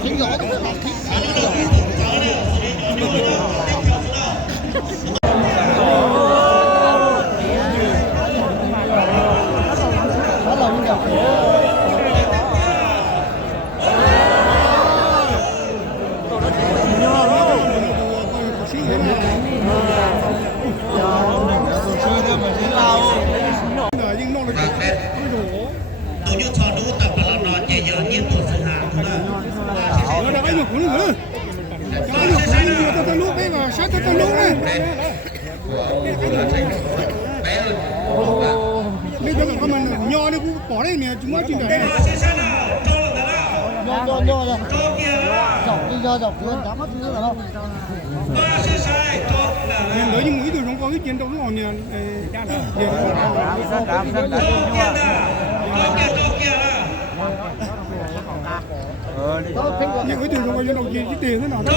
tôi như thọ đủ tập là nó nhẹ nhàng như tổ sư hà thôi đó. Đó anh cũng nữa. Cho tôi lúc đấy mà sát cho tôi lúc đấy. Bây giờ có mình nho đấy cũng bỏ đây nè, chúng nó chỉ để. Nho rồi. Dọc luôn, đã mất nữa rồi đâu. Nên đấy những ý tôi không có cái chiến đấu nó nè. Những cái từ trong cái đồng chí cái tiền thế nào đó.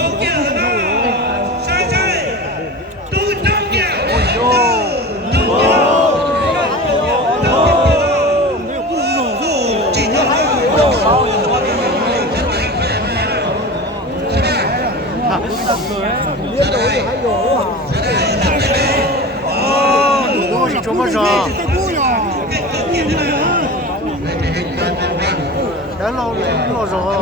Sai sai. Tu trong kia. Chúng nó rồi. Đã lâu rồi.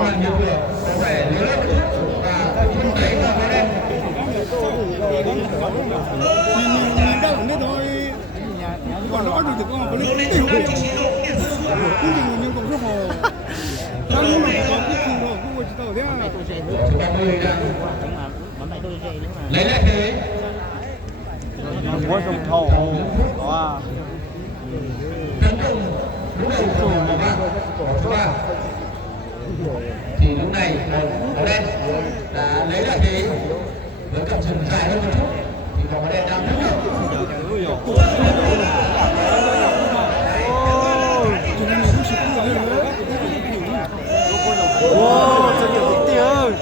Còn nó được không? Còn nó tiêu đấy. Cũng dùng những công số hồ. Nó nhưng mà có cái trường hồ cũng chỉ tao thế à. Lấy lại thế. Muốn dùng thầu. Đó. Thì lúc này bóng đen đã lấy lại thế với cầm sừng dài hơn một chút thì bóng đen đang rất là Wow, chân nhiều tiếng tiền.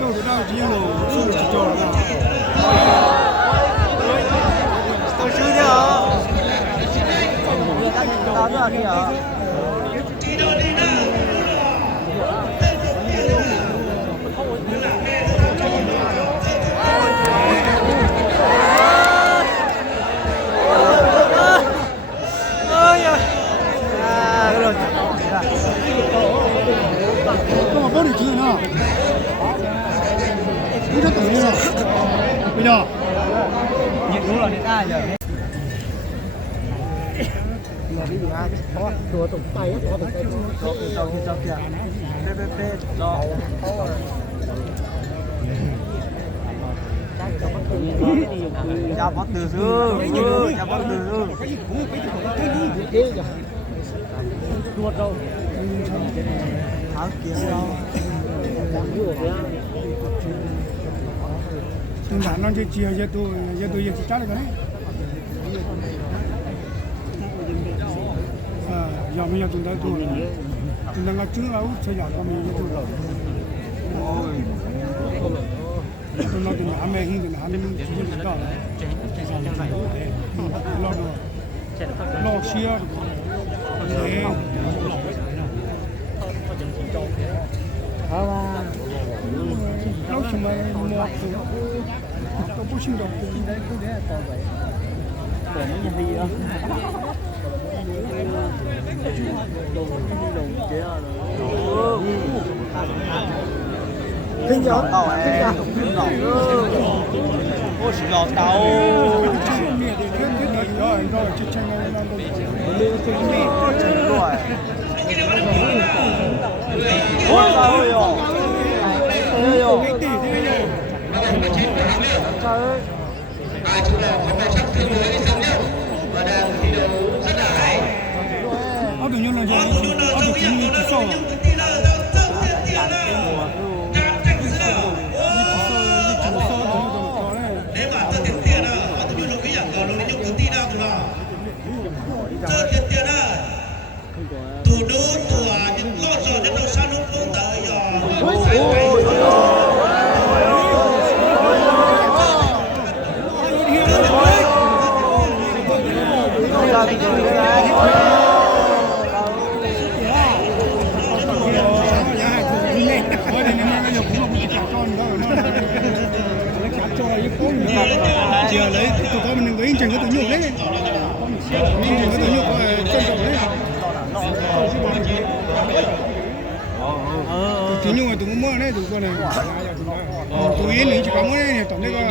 Tôi đã đang chỉ là không được cho là. Tôi chưa nhá. Tao rất là đi hả? Nó có được chưa nào? Cũng rất tự nhiên rồi. Bây giờ Nhiệt đúng là đến ai giờ? Chùa tụng tay á, chùa tụng tay cho kìa. PPP cho. Chào bác từ xưa, chào bác từ xưa. Ruột đâu? Áo kia đâu? Chúng ta nói chuyện chia cho tôi giờ trả lại cái này. Giờ bây giờ chúng ta ngắt trứng áo xây nhà con mình tôi rồi. Tôi nói từ nhà mẹ hình từ nhà mình chỉ biết đó. Lo xia. Nó chỉ mà một tôi cũng xin được đấy cứ thế còn vậy còn nó như gì đó Kinh gió tàu em ô xì lò tàu ôi trời ơi ai chủ đạo có màu sắc tương đối với sân nhất và đang thi đấu rất là hay. Áo tự nhiên là gì? Áo tự nhiên như sâu. Nếu mà tôi tiền tiền à, tôi biết lúc cái dạng còn lúc những cái tiền nào tụi nó. Tôi tiền tiền à. Tụi nó tụi những lót rồi đến đâu sang lúc không tới rồi. giờ lấy tụi con mình cái chẳng có tụi nhục đấy mình chẳng có tụi nhục trân trọng đấy tụi nhục là tụi mua đấy tụi con này tụi yên này chỉ có mỗi này tổng đấy coi